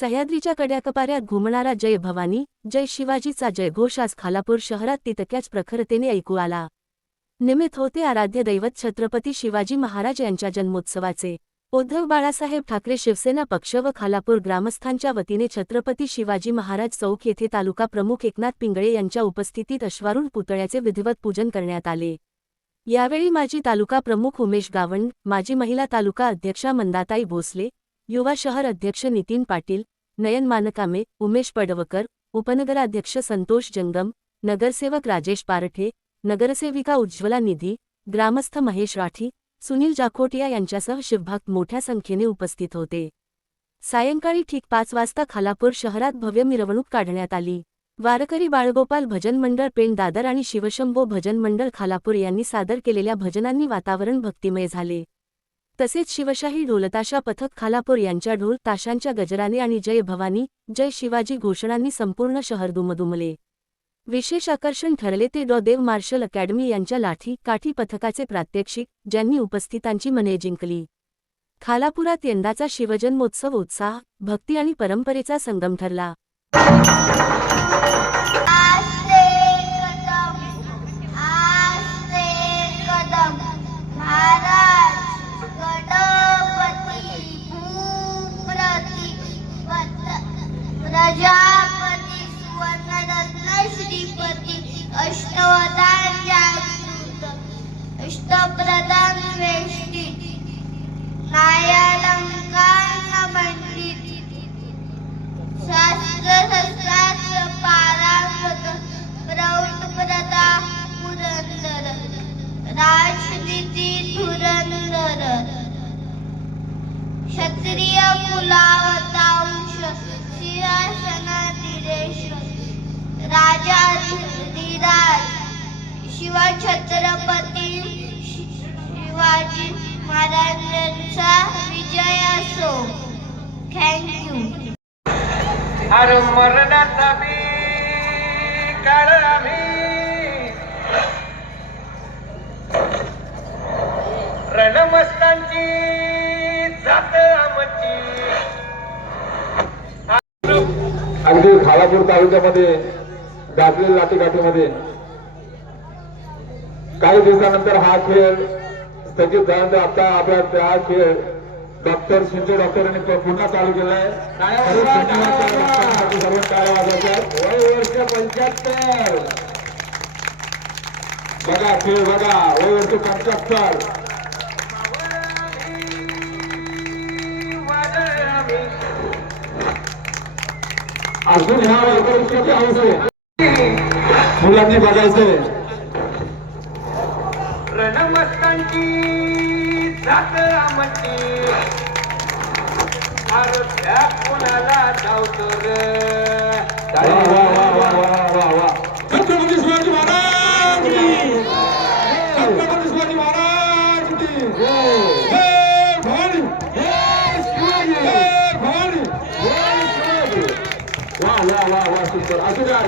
सह्याद्रीच्या कड्याकपाऱ्यात घुमणारा जय भवानी जय शिवाजीचा जयघोष आज खालापूर शहरात तितक्याच प्रखरतेने ऐकू आला। निमित्त होते आराध्य दैवत छत्रपती शिवाजी महाराज यांच्या जन्मोत्सवाचे। उद्धव बाळासाहेब ठाकरे शिवसेना पक्ष व खालापूर ग्रामस्थांच्या वतीने छत्रपती शिवाजी महाराज चौक येथे तालुका प्रमुख एकनाथ पिंगळे यांच्या उपस्थितीत अश्वारूढ पुतळ्याचे विधिवत पूजन करण्यात आले। यावेळी माजी तालुका प्रमुख उमेश गावंड, माजी महिला तालुका अध्यक्षा मंदाताई भोसले, युवा शहर अध्यक्ष नितीन पाटील, नयन मानकामे, उमेश पडवकर, उपनगराध्यक्ष संतोष जंगम, नगरसेवक राजेश पारठे, नगरसेविका उज्ज्वला निधी, ग्रामस्थ महेश राठी, सुनील जाखोटिया यांच्यासह शिवभक्त मोठ्या संख्येने उपस्थित होते। सायंकाळी ठीक 5 वाजता खालापूर शहरात भव्य मिरवणूक काढण्यात आली। वारकरी बाळगोपाल भजन मंडळ पेण दादर आणि शिवशंभो भजन मंडळ खालापूर यांनी सादर केलेल्या भजनांनी वातावरण भक्तिमय झाले। तसेच शिवशाही ढोलताशा पथक खालापूर यांच्या ढोल ताशांच्या गजराने आणि जय भवानी जय शिवाजी घोषणांनी संपूर्ण शहर दुमदुमले। विशेष आकर्षण ठरले ते देव मार्शल अकॅडमी यांच्या लाठी काठी पथकाचे प्रात्यक्षिक, ज्यांनी उपस्थितांची मने जिंकली। खालापुरात यंदाचा शिवजन्मोत्सव उत्साह, भक्ती आणि परंपरेचा संगम ठरला। प्रजापती सुवर्णरत्न श्रीपती अष्टवधान जागृत अष्टप्रधान वेष्टित न्यायालंकार मंडित शास्त्रशास्त्रार्थ पारंगत प्रौढ प्रदा पुरंदर राजनीती धुरंधर क्षत्रिय कुलावतांश राजाधिराज शिवछत्रपती शिवाजी महाराजांचा विजय असो। थँक्यू। अरे मरणाचा बी काळ आम्ही रणमस्तांची जात आमची। अगदी खालापूर तालुक्यामध्ये गाजलेल्या लाठीकाठीमध्ये काही दिवसानंतर हा खेळ स्थगित झाल्यानंतर आता आपला हा खेळ डॉक्टर शिंदे डॉक्टरांनी पुन्हा चालू केला आहे। सर्व टाळ्या वाजवायच्या। वय वर्ष 75 बघा खेळ बघा, वय वर्ष 75। अजून ह्या वर्षाची हौस आहे, मुलांनी बघायचंय। रणमस्तांची जात आमची अरे त्या कोणाला धावतो छत्रपती शिवाजी महाराज की, छत्रपती शिवाजी महाराज की। जय भवानी, जय शिवाजी, जय भवानी, जय शिवाजी। वाह वाह वाह वाह, सुंदर। असू द्या।